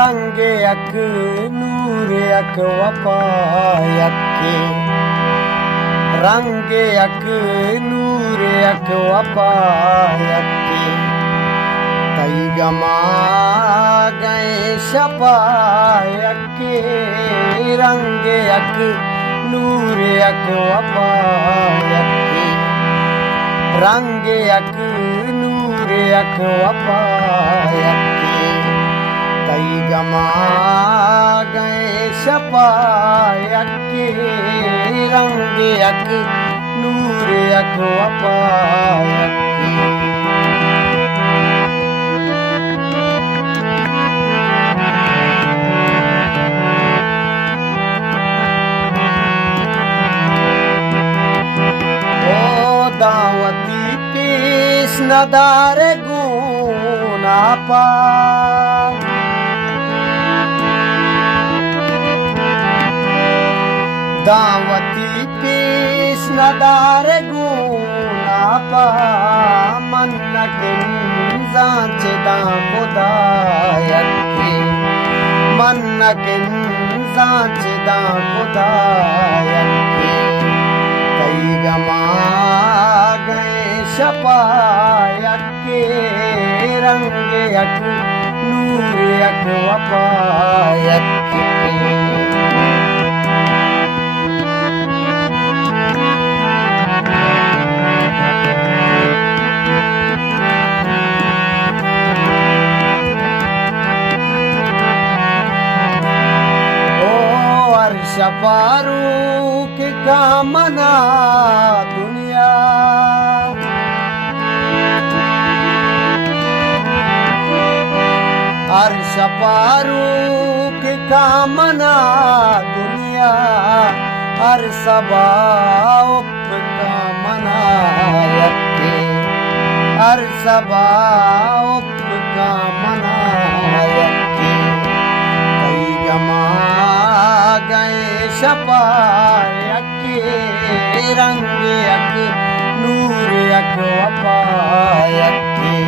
रंगे अक नूर अक वफा यके रंगे अक नूर अक वफा यके कई गमा गए शपा यके रंगे अक नूर अक वफा यके रंगे अक नूर अक वफा यके कई गमा गए शपा यके रंगे अक नूर अक वफा यके दावती पेश नदार गुना पा दावती पेश नदार गुना पा मन किन जांच दा खुदा यके मन किन जांच दा खुदा यके कई गमा शपा यके रंगे अक नूर अक वफा यके ओ अर्श फारूक का मना दुनिया अर्श फारूक का मना दुनिया अर्श बाप का मना यके अर्श बाप का मना यके कई गमा गए शपा यके रंगे अक नूर अक वफा यके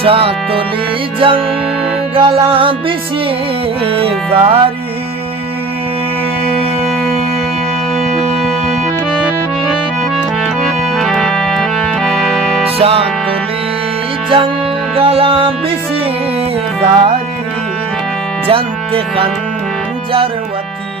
शातुली जंगला बिशी जारी शातुली जंगला बिशी जारी जंत खंजरवती